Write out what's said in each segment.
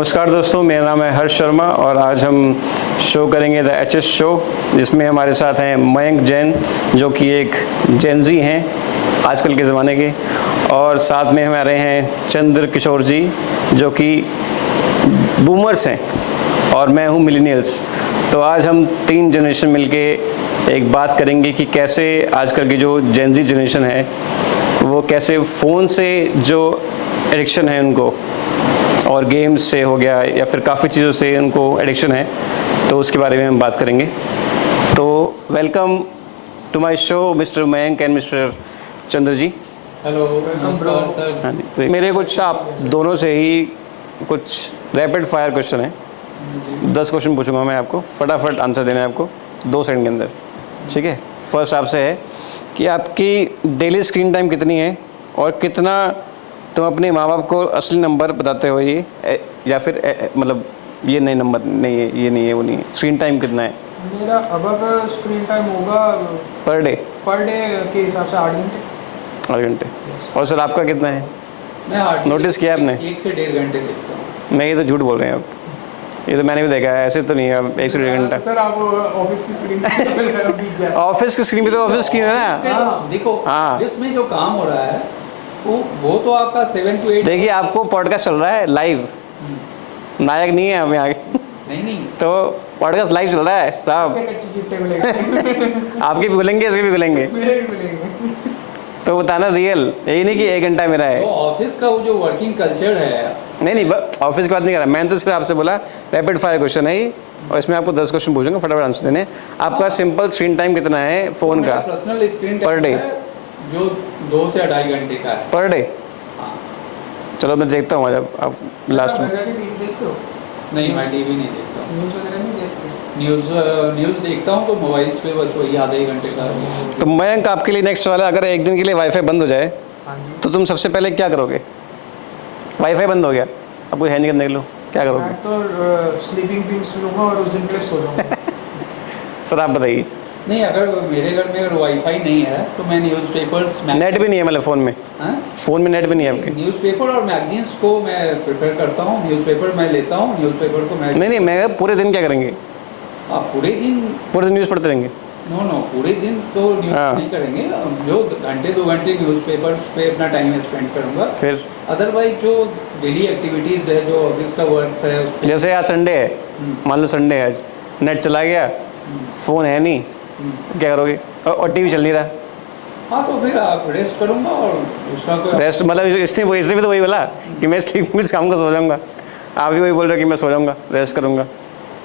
नमस्कार दोस्तों, मेरा नाम है हर्ष शर्मा और आज हम शो करेंगे द एचएस शो, जिसमें हमारे साथ हैं मयंक जैन जो कि एक जेनजी हैं आजकल के ज़माने के, और साथ में हमारे हैं चंद्र किशोर जी जो कि बूमर्स हैं और मैं हूँ मिलेनियल्स। तो आज हम तीन जनरेशन मिलके एक बात करेंगे कि कैसे आजकल की जो जेनजी जनरेशन है वो कैसे फ़ोन से जो एडिक्शन है उनको, और गेम्स से हो गया या फिर काफ़ी चीज़ों से उनको एडिक्शन है, तो उसके बारे में हम बात करेंगे। तो welcome to my show mister Mayank and mister Chandra ji. Hello, नमस्कार सर। हाँ जी, तो मेरे कुछ आप दोनों से ही कुछ रैपिड फायर क्वेश्चन हैं। 10 क्वेश्चन पूछूंगा मैं आपको, फटाफट आंसर देना है आपको 2 सेकंड के अंदर, ठीक है। फर्स्ट आपसे है कि आपकी डेली स्क्रीन टाइम कितनी है और कितना तुम अपने माँ बाप को असली नंबर बताते हो, ये या फिर मतलब ये नहीं नंबर नहीं है, ये नहीं है, वो नहीं है, स्क्रीन टाइम कितना है? मेरा अब स्क्रीन टाइम होगा पर डे के हिसाब से 8 घंटे। 8 घंटे। और सर आपका कितना है? मैं 8 नोटिस किया आपने? 1 से 1.5 घंटे देखता हूँ। नहीं, ये तो झूठ बोल रहे हैं आप, ये तो मैंने भी देखा है, ऐसे तो नहीं है 1 से 1.5 घंटा। सर आप ऑफिस की स्क्रीन ऑफिस की स्क्रीन भी तो ऑफिस स्क्रीन है ना। देखो, हाँ। इसमें जो काम हो रहा है वो तो आपका 7 to 8। देखिए, आपको पॉडकास्ट चल रहा है लाइव, नायक नहीं है हमें आगे, नहीं तो पॉडकास्ट लाइव चल रहा है साहब। आपके भी बोलेंगे, इसके भी बोलेंगे, मेरे भी मिलेंगे। तो बताना रियल, यही नहीं कि 1 घंटा मेरा है। तो ऑफिस का वो जो वर्किंग कल्चर है। नहीं, ऑफिस की बात नहीं कर रहा, मैंने तो सिर्फ आपसे बोला रैपिड फायर क्वेश्चन है ये, और इसमें आपको 10 क्वेश्चन पूछूंगा, फटाफट आंसर देने। आपका सिंपल स्क्रीन टाइम कितना है फ़ोन का पर्सनल स्क्रीन पर डे? जो 2 से 2.5 घंटे का है पर डे। हाँ। चलो मैं देखता हूँ जब आप लास्ट में। टीवी देखते हो? नहीं, मैं टीवी नहीं देखता हूँ। न्यूज़ वगैरह नहीं देखते? न्यूज़ देखता हूँ तो मोबाइल्स पे बस वही आधे ही घंटे का। तो मयंक, आपके लिए नेक्स्ट सवाल है, अगर एक दिन के लिए वाईफाई बंद हो जाए हाँ जी। तो तुम सबसे पहले क्या करोगे? वाईफाई बंद हो गया, अब कोई है नहीं करने के लिए, क्या करोगे? मैं तो स्लीपिंग पिल्स लूँगा और उस दिन के लिए सो जाऊँगा। सर आप बताइए। नहीं, अगर मेरे घर में अगर वाईफाई नहीं है तो मैं न्यूज़पेपर्स नेट भी नहीं है मतलब फ़ोन में? हाँ? फ़ोन में नेट भी नहीं है आपके? न्यूज़पेपर और मैगजीन्स को मैं प्रेफर करता हूँ। न्यूज़पेपर मैं लेता हूँ, न्यूज़पेपर को मैं नहीं, मैं पूरे दिन क्या करेंगे? आप पूरे दिन न्यूज़ पढ़ते रहेंगे? नो पूरे दिन तो न्यूज़ हाँ। नहीं करेंगे। जो घंटे 2 घंटे न्यूज़पेपर पे अपना टाइम स्पेंड करूँगा। फिर अदरवाइज जो डेली एक्टिविटीज़ है, जो ऑफिस का वर्क है उस पे- जैसे आज संडे है, मान लो संडे है आज, नेट चला गया, फ़ोन है नहीं, क्या करोगे? और टीवी चल नहीं रहा। हाँ, तो फिर आप रेस्ट करूँगा और दूसरा कोई रेस्ट मतलब इसने भी तो वही बोला कि मैं स्लीप मिल्स खाऊंगा, सो जाऊंगा। आप भी वही बोल रहे हो कि मैं सो जाऊंगा, रेस्ट करूंगा।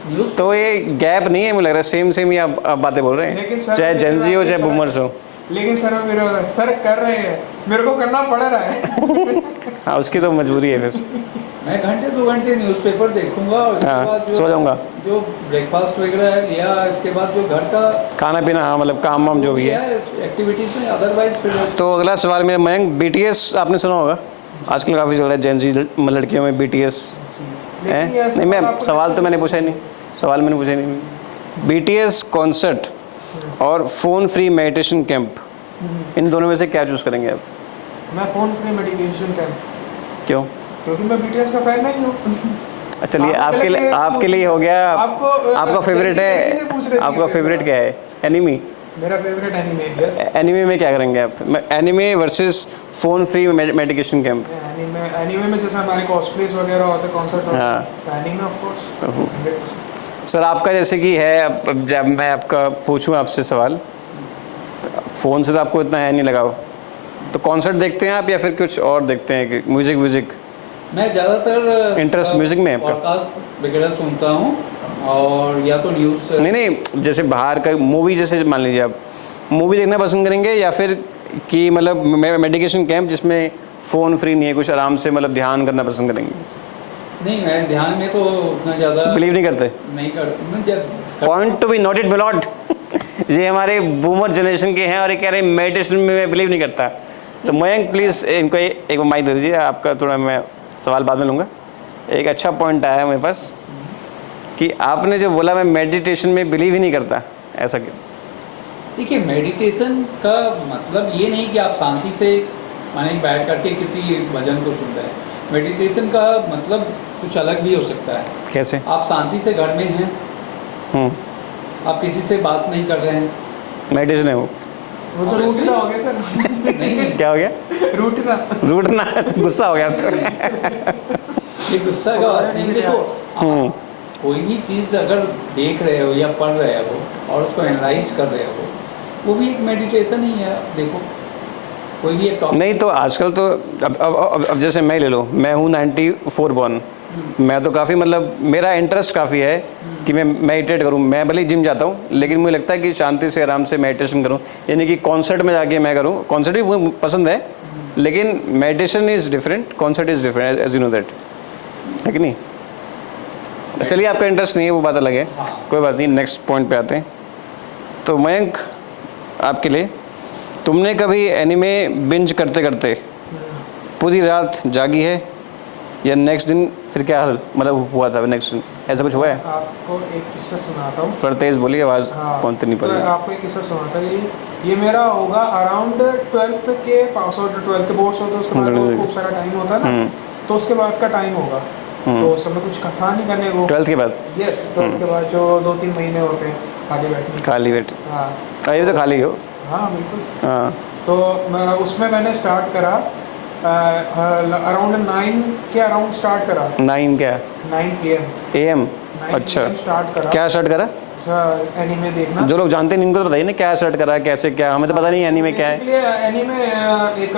न्यूज़ तो ये गैप नहीं है, मुझे लग रहा है सेम ही आप बातें बोल रहे लेकिन हैं, सर चाहे मेरे जेंजी हो बात चाहे नहीं बूमर्स हो। लेकिन सर मेरे सर कर रहे हैं, मेरे को करना पड़ रहा है। हाँ, उसकी तो मजबूरी है फिर। मैं घंटे 2 घंटे न्यूज़पेपर देखूंगा और उसके हाँ, बाद सो जाऊंगा। जो ब्रेकफास्ट वगैरह है लिया, इसके बाद जो घर का खाना पीना, हाँ मतलब काम वाम जो भी है। एक्टिविटीज़ में, अदरवाइज फिर तो अगला सवाल मेरा मयंक, बीटीएस आपने सुना होगा, आजकल काफ़ी चल रहा है जेंजी लड़कियों में बीटीएस है। नहीं, मैं सवाल तो मैंने पूछा ही नहीं, बीटीएस कॉन्सर्ट और फ़ोन फ्री मेडिटेशन कैंप, इन दोनों में से क्या चूज़ करेंगे आप? मैं फ़ोन फ्री मेडिकेशन कैंप, क्यों? क्योंकि मैं बीटीएस का फैन नहीं हूँ। चलिए, आपके लिए हो गया। आपका फेवरेट है, आपका फेवरेट क्या है? एनिमी? मेरा फेवरेट एनिमे है। यस। एनिमे में क्या करेंगे आप? Anime versus phone free medication camp. Anime में जैसे हमारे कॉस्प्लेज वगैरह होते हैं, कॉन्सर्ट होते हाँ। हैं, एनीमे ऑफ कोर्स 100%। सर आपका जैसे कि है, अब जब मैं आपका पूछूं आपसे सवाल, फ़ोन से तो आपको इतना है नहीं लगाओ, तो कॉन्सर्ट देखते हैं आप या फिर कुछ और देखते हैं कि म्यूज़िक? मैं ज़्यादातर इंटरेस्ट म्यूज़िक में है आपका? पॉडकास्ट वगैरह सुनता हूँ, और या तो न्यूज़। नहीं, जैसे बाहर का मूवी, जैसे मान लीजिए आप मूवी देखना पसंद करेंगे या फिर कि मतलब मेडिकेशन कैंप जिसमें फ़ोन फ्री नहीं है, कुछ आराम से मतलब ध्यान करना पसंद करेंगे? नहीं, मैं ध्यान में तो उतना ज़्यादा बिलीव नहीं करते? नहीं कर पॉइंट टू बी नोटेड मिलॉट। ये हमारे बूमर जनरेशन के हैं और ये कह रहे हैं मेडिटेशन में मैं बिलीव नहीं करता। तो मयंक प्लीज़ इनको एक माइक दे दीजिए, आपका थोड़ा मैं सवाल बाद में लूँगा। एक अच्छा पॉइंट आया है मेरे पास कि आपने जो बोला मैं मेडिटेशन में बिलीव ही नहीं करता, ऐसा क्यों? देखिए, मेडिटेशन का मतलब ये नहीं कि आप शांति से माने बैठ करके किसी भजन को सुन रहे हैं। मेडिटेशन का मतलब कुछ अलग भी हो सकता है। कैसे? आप शांति से घर में हैं, आप किसी से बात नहीं कर रहे हैं। मेडिटेशन है वो। वो तो Obviously- रूठना हो गया सर। नहीं, क्या हो गया? रूठना। रूठना, गुस्सा हो गया तो। ये गुस्सा का बात नहीं। देखो, हम्म। आप कोई भी चीज़ अगर देख रहे हो या पढ़ रहे हो और उसको एनालाइज कर रहे हो, वो भी एक मेडिटेशन ही है। देखो, कोई भी एक टॉपिक। नहीं तो आजकल तो अब जैसे मैं ले लो, मैं हूँ 94 बॉर्न। मैं तो काफ़ी मतलब मेरा इंटरेस्ट काफ़ी है कि मैं मेडिटेट करूँ। मैं भले जिम जाता हूँ, लेकिन मुझे लगता है कि शांति से आराम से मेडिटेशन करूँ, यानी कि कॉन्सर्ट में जाके मैं करूँ। कॉन्सर्ट भी मुझे पसंद है, लेकिन meditation is different, concert is different, as you know that, है कि नहीं? चलिए, आपका इंटरेस्ट नहीं है वो बात अलग है, कोई बात नहीं। नेक्स्ट पॉइंट पे आते हैं। तो मयंक, आपके लिए, तुमने कभी एनिमे बिंज करते करते पूरी रात जागी है, या नेक्स्ट दिन फिर क्या हाल मतलब हुआ था नेक्स्ट दिन, ऐसा कुछ हुआ है? आपको एक किस्सा सुनाता हूँ। थोड़ा तेज़ बोलिए, आवाज़ हाँ, पहुँचती नहीं तो पड़ी। आपको एक किस्सा सुनाता है। ये मेरा होगा अराउंड 12th के पास आउट, 12th के बोर्ड्स होते हैं, उसके बाद तो खूब सारा टाइम होता है ना, तो उसके बाद का टाइम होगा। तो उस समय कुछ था नहीं करने को। 12th के बाद? यस, 12th के बाद जो 2-3 महीने होते हैं खाली बैठने। खाली वेट? हाँ अभी तो खाली हो। हाँ बिल्कुल। हाँ। तो उसमें मैंने स्टार्ट करा अराउंड 9 के अराउंड स्टार्ट करा। 9 क्या? 9 AM। AM? 9 अच्छा, AM स्टार्ट करा। क्या स्टार्ट करा? एनीमे देखना। जो लोग जानते नहीं उनको तो बताइए ना, क्या स्टार्ट करा, कैसे, क्या? हमें तो पता नहीं एनीमे क्या है। बेसिकली एनीमे एक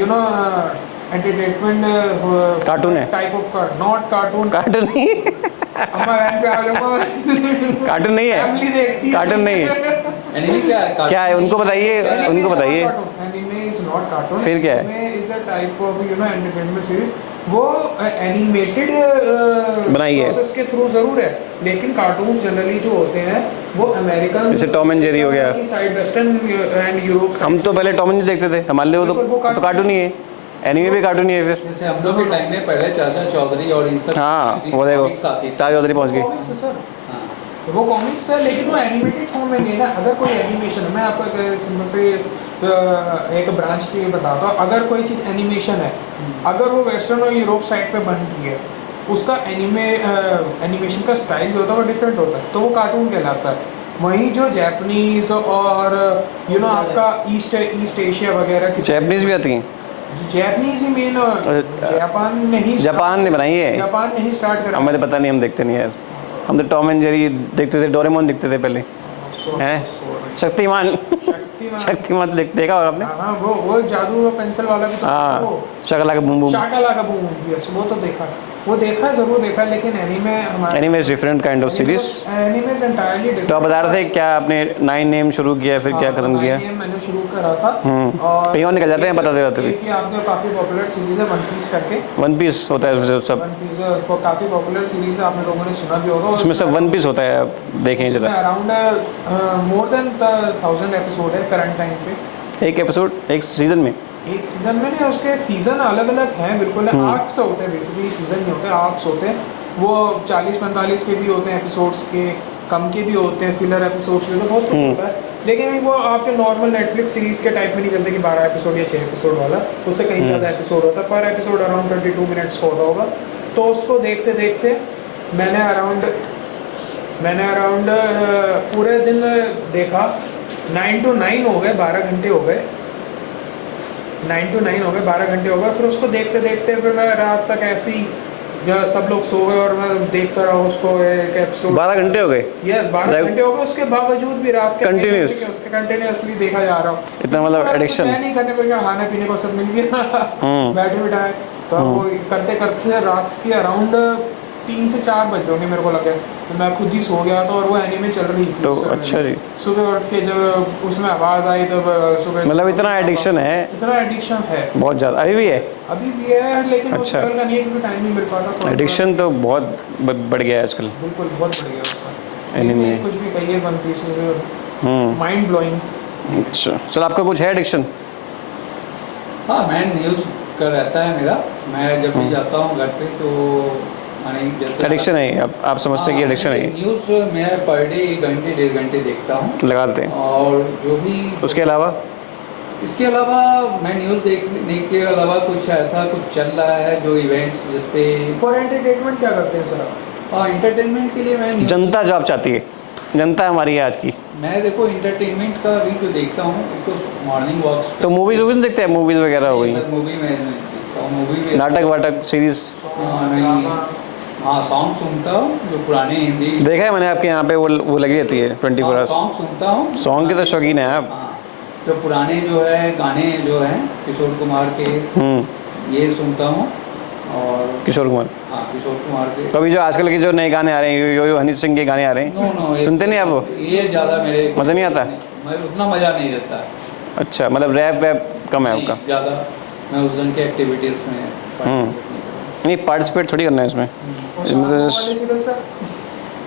यू नो एंटरटेनमेंट कार्टून है? Type of not cartoon. Cartoon नहीं? अम्मा बहन पे आ जाऊंगा। कार्टून नहीं है? फैमिली देखती है। कार्टून नहीं है? एनिमे क्या है? क्या है उनको बताइए, उनको बताइए। Anime is not cartoon. फिर क्या है? Anime is a type of entertainment series. वो एनिमेटेड बनाई है। प्रोसेस के थ्रू जरूर है, लेकिन कार्टून्स जनरली जो होते हैं वो अमेरिकन, जैसे टॉम एंड जेरी हो गया, साइड वेस्टर्न एंड यूरोप। हम तो पहले टॉम एंड जेरी देखते थे, हमारे लिए वो बिल्कुल, वो तो कार्टून ही है। एनीमे भी कार्टून ही है फिर। जैसे हम लोग के टाइम में पहले चाचा चौधरी और इन सब हाँ, वो देखो, comics आती थी। चाचा चौधरी पहुंच गई। कॉमिक्स है सर, हाँ। वो कॉमिक्स है, लेकिन वो एनिमेटेड फॉर्म में नहीं है ना। अगर कोई एनिमेशन है, मैं आपको एक सिंपल से एक ब्रांच पे बताता हूँ। अगर कोई चीज़ एनिमेशन है, अगर वो वेस्टर्न और यूरोप साइड पे बन रही है, उसका एनिमेशन का स्टाइल जो होता है वो डिफरेंट होता है, तो वो कार्टून कहलाता है। वहीं जो जापानीज और आपका ईस्ट एशिया वगैरह की जैपनीज भी आती हैं? जापानीज ही मेन, जापान ने बनाई है? जापान ने ही स्टार्ट करा। हमें तो पता नहीं, हम देखते नहीं यार। हम तो टॉम एंड जेरी देखते थे, डोरेमोन देखते थे पहले, हैं? शक्तिमान शक्तिमान तो देखा होगा आपने? हाँ, वो जादू पेंसिल वाला भी तो हाँ, वो शकला का बूम बूम। शाकाला का बूम, यस, वो तो देखा, वो देखा जरूर देखा, लेकिन एनीमे हमारे anime is different kind of series. Anime is entirely different. तो आप बता रहे थे क्या आपने 9 नेम शुरू किया, फिर क्या खत्म किया? मैंने शुरू करा था, और कहीं और निकल जाते हैं, बताते बताते भी। कि आपके काफी पॉपुलर सीरीज है वन पीस करके। वन पीस होता है सब? वन पीस काफी पॉपुलर सीरीज है, आप लोगों ने सुना भी होगा। उसमें सब वन पीस होता है, आप देखें जरा। अराउंड मोर देन 1000 एपिसोड है करंट टाइम पे। एक एपिसोड एक सीजन में? एक सीजन में नहीं, उसके सीजन अलग अलग हैं बिल्कुल। आर्क्स होते हैं बेसिकली, सीजन नहीं होते, आर्क्स होते हैं। वो 40-45 के भी होते हैं एपिसोड्स के, कम के भी होते हैं, फिलर एपिसोड्स भी, तो बहुत कुछ होता है। लेकिन वो आपके नॉर्मल नेटफ्लिक्स सीरीज के टाइप में नहीं चलते कि 12 एपिसोड या 6 एपिसोड वाला, उससे कहीं ज़्यादा एपिसोड होता है। पर एपिसोड अराउंड 22 मिनट्स का होता होगा। तो उसको देखते देखते मैंने अराउंड पूरे दिन देखा। 9 to 9 हो गए, 12 घंटे हो गए। 9 to 9 हो गए, 12 घंटे हो गए। फिर उसको देखते देखते फिर मैं रात तक ऐसे ही, जब सब लोग सो गए और मैं देखता रहा उसको, एक एपिसोड। 12 घंटे हो गए? यस, 12 घंटे हो गए। उसके बावजूद भी रात के Continuous? उसके कंटिन्यूसली देखा जा रहा हूँ। इतना मतलब एडिक्शन? मैं नहीं करने पर क्या, खाने पीने को सब मिल गया बैठे बिठाए। तो अब वो करते करते रात के अराउंड 3 से 4 बज होंगे मेरे को लगे, तो मैं खुद ही सो गया था और वो एनीमे चल रही थी। तो अच्छा जी। सुबह उठ के जब उसमें आवाज़ आई तब सुबह, मतलब इतना एडिक्शन है? इतना एडिक्शन है बहुत ज़्यादा, अभी भी है? अभी भी है, लेकिन अच्छा। आजकल का नहीं है क्योंकि टाइम नहीं मिल पाता। एडिक्शन तो बहुत बढ़ गया है आजकल। बिल्कुल, बहुत बढ़ गया उसका। एनीमे कुछ भी कहिए, वन पीस माइंड ब्लोइंग। अच्छा, चल आपका कुछ है एडिक्शन? हाँ, मैं न्यूज़ का रहता है मेरा। मैं जब भी जाता हूँ घर पे तो माने जैसे एडिक्शन है? आप समझते हैं कि एडिक्शन है? न्यूज़ मैं पर डे 1 घंटे 1.5 घंटे देखता हूँ लगा देते हैं। और जो भी उसके अलावा? इसके अलावा मैं न्यूज़ देखने के अलावा कुछ ऐसा कुछ चल रहा है जो इवेंट्स जिस पे फॉर एंटरटेनमेंट क्या करते हैं सर आप? हाँ एंटरटेनमेंट के लिए मैं जनता जॉब चाहती है, जनता हमारी है आज की। मैं देखो एंटरटेनमेंट का भी जो देखता हूँ एक तो मॉर्निंग वॉक्स तो मूवीज़ वूवीज़ देखते हैं, मूवीज़ वगैरह हो गई, मूवी में देखता हूँ मूवी में नाटक वाटक सीरीज़ हाँ सॉन्ग सुनता हूँ जो पुराने हिंदी देखा है मैंने आपके यहाँ पे, वो लगी रहती है 24 आवर्स। सॉन्ग सुनता हूँ सॉन्ग के तो शौकीन है आप। हाँ जो पुराने जो है गाने जो हैं किशोर कुमार के ये सुनता हूँ और किशोर कुमार। हाँ किशोर कुमार के तो अभी जो आजकल के जो नए गाने आ रहे हैं, यो हनी सिंह के गाने आ रहे हैं, नो सुनते नहीं आप वो? ये ज़्यादा मेरे मज़ा नहीं आता? मैं उतना मज़ा नहीं देता अच्छा, मतलब रैप वैप कम है आपका? ज़्यादा मैं उस दिन की एक्टिविटीज़ में नहीं, पार्टिसिपेट थोड़ी करना है इसमें। और साथ वाले सीरियल सर?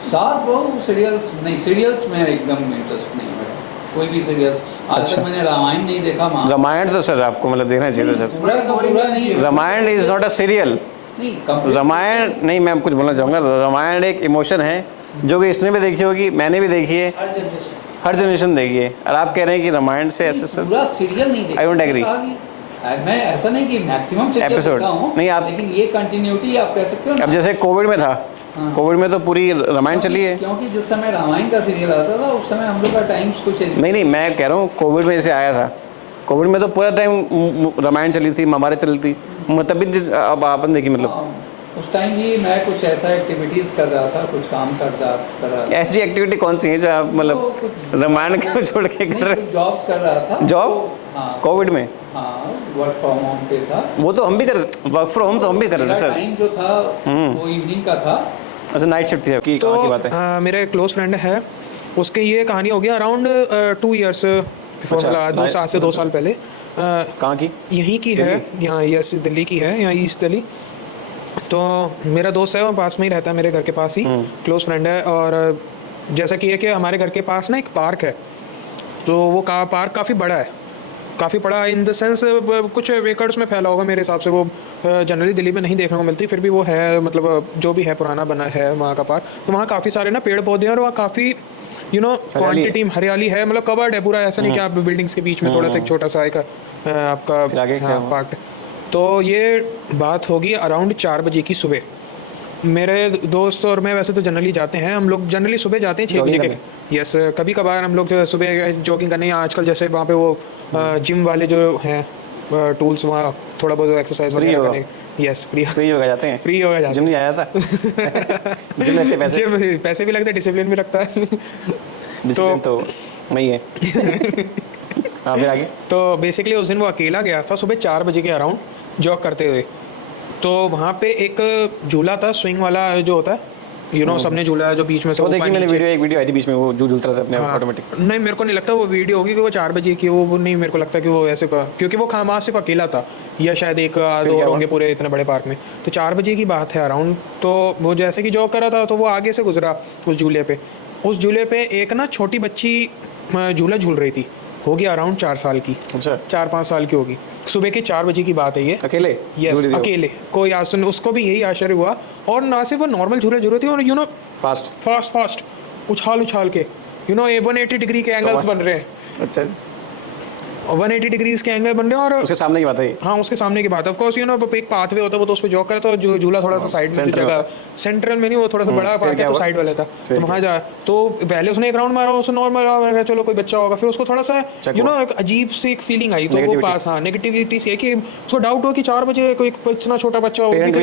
साथ बहुत सीरियल्स नहीं, सीरियल्स में एकदम इंटरेस्ट नहीं है मेरा कोई भी सीरियल। आज अच्छा। तक मैंने रामायण नहीं देखा। रामायण तो सर आपको मतलब देखना चाहिए था सर। पूरा का पूरा नहीं Ramayana is not a serial. नहीं complete रामायण नहीं, मैं कुछ बोलना चाहूँगा, रामायण एक इमोशन है जो कि इसने भी देखी होगी, मैंने भी देखी है, हर जनरेशन देखी है। और आप कह रहे हैं कि रामायण से ऐसे सर पूरा सीरियल नहीं देखा। I don't agree. मैं ऐसा नहीं कि मैक्सिमम सीरियल Episode. देखा हूँ नहीं, आप- लेकिन ये कंटिन्यूटी आप कह सकते हो ना। अब जैसे कोविड में था, हाँ। कोविड में तो पूरी रामायण चली है। क्योंकि जिस समय रामायण का सीरियल आता था उस समय हम लोग का टाइम्स कुछ नहीं, मैं कह रहा हूँ कोविड में जैसे आया था, कोविड में तो पूरा टाइम रामायण चली थी, महाभारत चली थी, मतलब भी अब आपने देखी मतलब उस टाइम भी मैं कुछ ऐसा एक्टिविटीज़ कर रहा था, कुछ काम कर रहा था। ऐसी एक्टिविटी कौन सी है जो आप मतलब रामायण को छोड़ के कर रहे? जॉब्स कर रहा था। जॉब? तो, हाँ कोविड में? हाँ वर्क फ्रॉम होम पे था। वो तो हम भी कर, वर्क फ्रॉम होम तो हम भी कर रहे थे सर। टाइम जो था वो इवनिंग का था। अच्छा, नाइट शिफ्ट थी आपकी? तो कहाँ की बात है? मेरा एक क्लोज फ्रेंड है, उसके ये कहानी हो गई अराउंड 2 ईयर्स बिफोर, अच्छा, मतलब 2 साल से 2 साल पहले। कहाँ की? यहीं की है, यहाँ यस दिल्ली की है, यहाँ ईस्ट दिल्ली। तो मेरा दोस्त है, वो पास में ही रहता है, मेरे घर के पास ही, क्लोज फ्रेंड है। और जैसा कि है कि हमारे घर के पास ना एक पार्क है, तो वो पार्क काफ़ी बड़ा है, काफ़ी बड़ा इन द सेंस कुछ एकड़्स में फैला होगा मेरे हिसाब से। वो जनरली दिल्ली में नहीं देखने को मिलती, फिर भी वो है, मतलब जो भी है पुराना बना है वहाँ का पार्क। तो वहाँ काफ़ी सारे ना पेड़ पौधे हैं और वहाँ काफ़ी क्वांटिटी हरियाली है, मतलब कवर्ड है पूरा, ऐसा नहीं कि आप बिल्डिंग्स के बीच में थोड़ा सा एक छोटा सा एक आपका पार्क। तो ये बात होगी अराउंड 4 बजे की सुबह। मेरे दोस्त और मैं वैसे तो जनरली जाते हैं, हम लोग जनरली सुबह जाते हैं 6 बजे के। यस, कभी कभार हम लोग जो सुबह जॉगिंग करने, या आजकल जैसे वहाँ पे वो जिम वाले जो हैं टूल्स, वहाँ थोड़ा बहुत एक्सरसाइज वगैरह करने। यस, फ्री होगा जाते हैं? फ्री होगा जाते जिम नहीं आया था? जिम लगते पैसे? जिम पैसे भी लगते हैं, डिसिप्लिन भी रखता है। डिसिप्लिन तो नहीं है। हाँ, फिर आगे? तो बेसिकली उस दिन वो अकेला गया था सुबह 4 बजे के अराउंड जॉग करते हुए। तो वहाँ पे एक झूला था, स्विंग वाला जो होता है, सबने झूला है जो बीच में से वो देखी मैंने वीडियो, एक वीडियो आई थी बीच में, वो जो झूलता था अपने ऑटोमेटिक। नहीं, मेरे को नहीं लगता वो वीडियो होगी कि वो 4 बजे की, वो नहीं, मेरे को लगता कि वो ऐसे क्योंकि वो खामा सिर्फ अकेला था, या शायद एक दो और होंगे पूरे इतने बड़े पार्क में। तो 4 बजे की बात है अराउंड। तो वो जैसे कि जॉग कर रहा था, तो वो आगे से गुजरा उस झूले पे। उस झूले पे एक ना छोटी बच्ची झूला झूल रही थी, होगी अराउंड 4 साल की। अच्छा, 4-5 साल की होगी। सुबह के 4 बजे की बात है ये। अकेले? यस, अकेले। कोई आसन, उसको भी यही आश्चर्य हुआ। और ना सिर्फ वो नॉर्मल झूले झूल रही थी, और फास्ट उछाल के 180 डिग्री के एंगल्स बन रहे हैं। अच्छा, 180 डिग्रीज के एंगल बन रहे हैं। और उसके सामने की बात है? हाँ, उसके सामने की बात है। ऑफ कोर्स एक पाथवे होता है, वो तो उस पर जॉग करे, तो जो झूला थोड़ा सा साइड में, जो जगह सेंट्रल में नहीं, वो थोड़ा सा बड़ा पार्क है, तो साइड वाला था, तो वहाँ जा। तो पहले उसने एक राउंड मारा, उसने नॉर्मल, चलो कोई बच्चा होगा। फिर उसको थोड़ा सा एक अजीब सी एक फीलिंग आई, तो वो पास, हाँ, नेगेटिविटी सी है कि उसको डाउट हो कि 4 बजे कोई इतना छोटा बच्चा हो, पेरेंट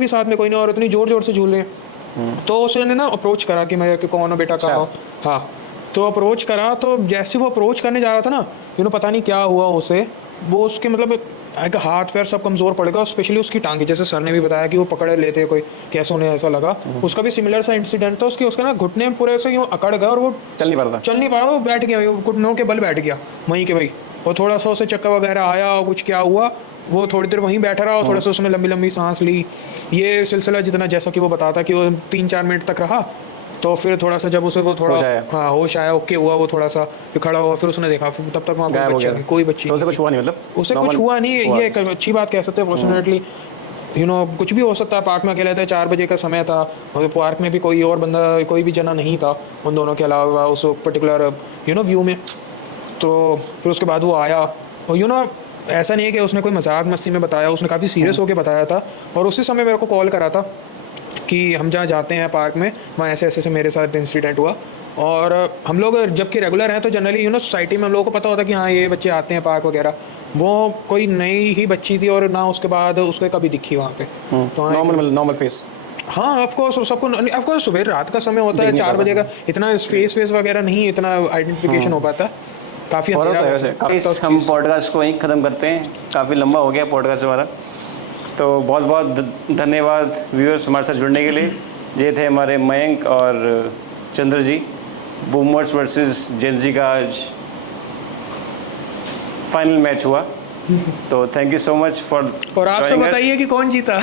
भी साथ में कोई नहीं, और इतनी जोर से झूल रहे हैं। तो उसने ना अप्रोच करा कि मैं कौन हो बेटा, कहाँ हो। हाँ, तो अप्रोच करा। तो जैसे वो अप्रोच करने जा रहा था ना, पता नहीं क्या हुआ उसे, वो उसके मतलब एक हाथ पैर सब कमज़ोर पड़ गया, स्पेशली उसकी टांगे। जैसे सर ने भी बताया कि वो पकड़ लेते कोई, कैसे उन्हें ऐसा लगा। उसका भी सिमिलर सा इंसिडेंट था। उसके ना घुटने पूरे ऐसे अकड़ गया, और वो चल नहीं पा रहा, वो बैठ गया, घुटनों के बल बैठ गया वहीं के वहीं। और थोड़ा सा उसे चक्कर वगैरह आया, और कुछ क्या हुआ, वो थोड़ी देर वहीं बैठा रहा, और थोड़ा सा उसने लंबी सांस ली। ये सिलसिला जितना, जैसा कि वो बताता कि वो 3-4 मिनट तक रहा। तो फिर थोड़ा सा जब उसे वो थोड़ा होश आया, ओके हुआ, वो थोड़ा सा फिर खड़ा हुआ। फिर उसने देखा, फिर तब तक वहाँ कोई बच्ची तो उसे कुछ हुआ नहीं, मतलब उसे कुछ हुआ नहीं। ये एक अच्छी बात कह सकते हैं, फॉर्चुनेटली। कुछ भी हो सकता है। पार्क में अकेले थे, 4 बजे का समय था, और पार्क में भी कोई और बंदा, कोई भी जना नहीं था उन दोनों के अलावा उस पर्टिकुलर व्यू में। तो फिर उसके बाद वो आया और ऐसा नहीं है कि उसने कोई मजाक मस्ती में बताया, उसने काफ़ी सीरियस होकर बताया था। और उसी समय मेरे को कॉल करा था कि हम जहाँ जाते हैं पार्क में, वहाँ ऐसे ऐसे मेरे साथ इंसिडेंट हुआ। और हम लोग जबकि रेगुलर हैं तो जनरली सोसाइटी में हम लोगों को पता होता है कि हाँ ये बच्चे आते हैं पार्क वगैरह। वो कोई नई ही बच्ची थी और ना उसके बाद उसको कभी दिखी वहाँ पे। तो हाँ, नॉर्मल फेस। हाँ ऑफ कोर्स, और सबको ऑफ कोर्स सुबह रात का समय होता है, 4 बजे का, इतना फेस वगैरह नहीं, इतना आइडेंटिफिकेशन हो पाता। काफ़ी और होता है वैसे। हम पॉडकास्ट को यहीं ख़त्म करते हैं, काफ़ी लंबा हो गया पॉडकास्ट हमारा। तो बहुत बहुत धन्यवाद व्यूअर्स हमारे साथ जुड़ने के लिए। ये थे हमारे मयंक और Chandra ji. Boomers versus Gen Z का आज फाइनल मैच हुआ। तो thank you so much for, और आप सब बताइए कि कौन जीता।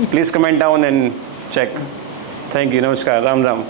Please comment down and check. Thank you, नमस्कार, राम राम।